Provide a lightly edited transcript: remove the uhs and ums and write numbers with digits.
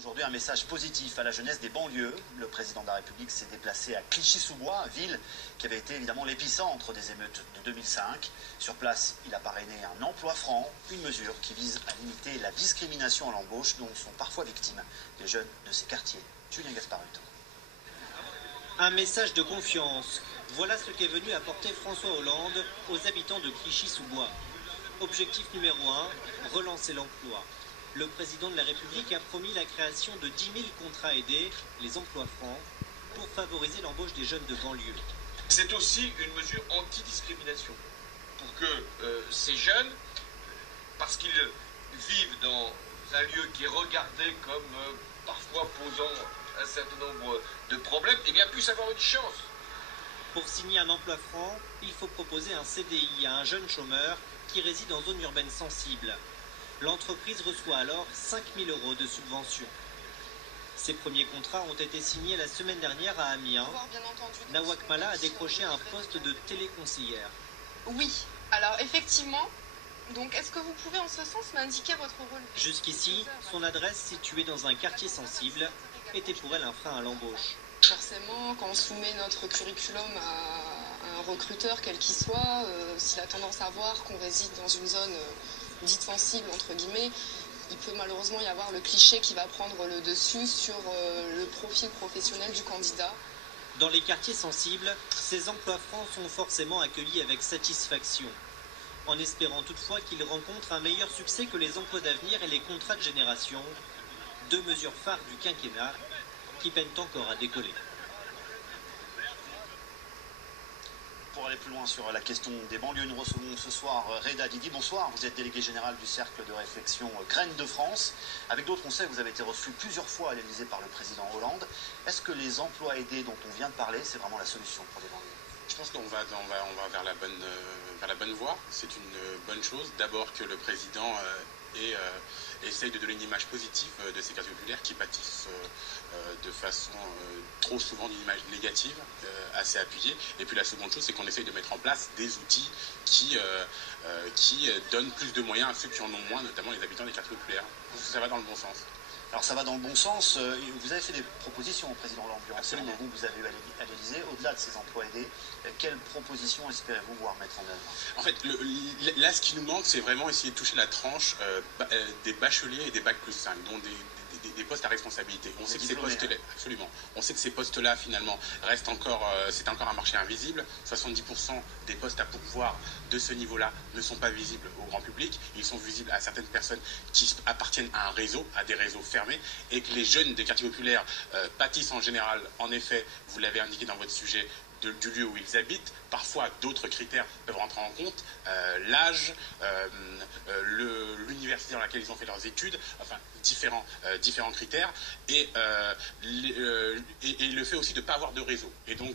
Aujourd'hui, un message positif à la jeunesse des banlieues. Le président de la République s'est déplacé à Clichy-sous-Bois, ville qui avait été évidemment l'épicentre des émeutes de 2005. Sur place, il a parrainé un emploi franc, une mesure qui vise à limiter la discrimination à l'embauche dont sont parfois victimes les jeunes de ces quartiers. Julien Gasparut. Un message de confiance. Voilà ce qu'est venu apporter François Hollande aux habitants de Clichy-sous-Bois. Objectif numéro 1, relancer l'emploi. Le président de la République a promis la création de 10 000 contrats aidés, les emplois francs, pour favoriser l'embauche des jeunes de banlieue. C'est aussi une mesure anti-discrimination pour que ces jeunes, parce qu'ils vivent dans un lieu qui est regardé comme parfois posant un certain nombre de problèmes, eh bien puissent avoir une chance. Pour signer un emploi franc, il faut proposer un CDI à un jeune chômeur qui réside en zone urbaine sensible. L'entreprise reçoit alors 5 000 € de subvention. Ces premiers contrats ont été signés la semaine dernière à Amiens. Nawak Mala a décroché un poste de téléconseillère. Oui, alors effectivement, donc est-ce que vous pouvez en ce sens m'indiquer votre rôle? Jusqu'ici, son adresse située dans un quartier sensible était pour elle un frein à l'embauche. Forcément, quand on soumet notre curriculum à un recruteur, quel qu'il soit, s'il a tendance à voir qu'on réside dans une zone dite sensible, entre guillemets, il peut malheureusement y avoir le cliché qui va prendre le dessus sur le profil professionnel du candidat. Dans les quartiers sensibles, ces emplois francs sont forcément accueillis avec satisfaction, en espérant toutefois qu'ils rencontrent un meilleur succès que les emplois d'avenir et les contrats de génération, deux mesures phares du quinquennat qui peinent encore à décoller. Pour aller plus loin sur la question des banlieues, nous recevons ce soir Reda Didi. Bonsoir, vous êtes délégué général du cercle de réflexion Graines de France. Avec d'autres, on sait que vous avez été reçu plusieurs fois à l'Élysée par le président Hollande. Est-ce que les emplois aidés dont on vient de parler, c'est vraiment la solution pour les banlieues? Je pense qu'on va vers la bonne voie. C'est une bonne chose. D'abord que le président essaye de donner une image positive de ces quartiers populaires qui pâtissent de façon trop souvent d'une image négative, assez appuyée. Et puis la seconde chose, c'est qu'on essaye de mettre en place des outils qui donnent plus de moyens à ceux qui en ont moins, notamment les habitants des quartiers populaires. Je pense que ça va dans le bon sens. Alors ça va dans le bon sens. Vous avez fait des propositions au président Hollande durant ces rendez-vous que vous avez eu à l'Élysée. Au-delà de ces emplois aidés, quelles propositions espérez-vous voir mettre en œuvre? En fait, là, ce qui nous manque, c'est vraiment essayer de toucher la tranche des bacheliers et des bac plus 5, dont des postes à responsabilité. On sait que ces postes-là, absolument. On sait que ces postes-là, finalement, restent encore, c'est encore un marché invisible. 70% des postes à pourvoir de ce niveau-là ne sont pas visibles au grand public. Ils sont visibles à certaines personnes qui appartiennent à un réseau, à des réseaux fermés, et que les jeunes des quartiers populaires pâtissent en général, en effet, vous l'avez indiqué dans votre sujet, du lieu où ils habitent. Parfois d'autres critères peuvent rentrer en compte, l'âge, l'université dans laquelle ils ont fait leurs études, enfin différents critères, et le fait aussi de ne pas avoir de réseau. Et donc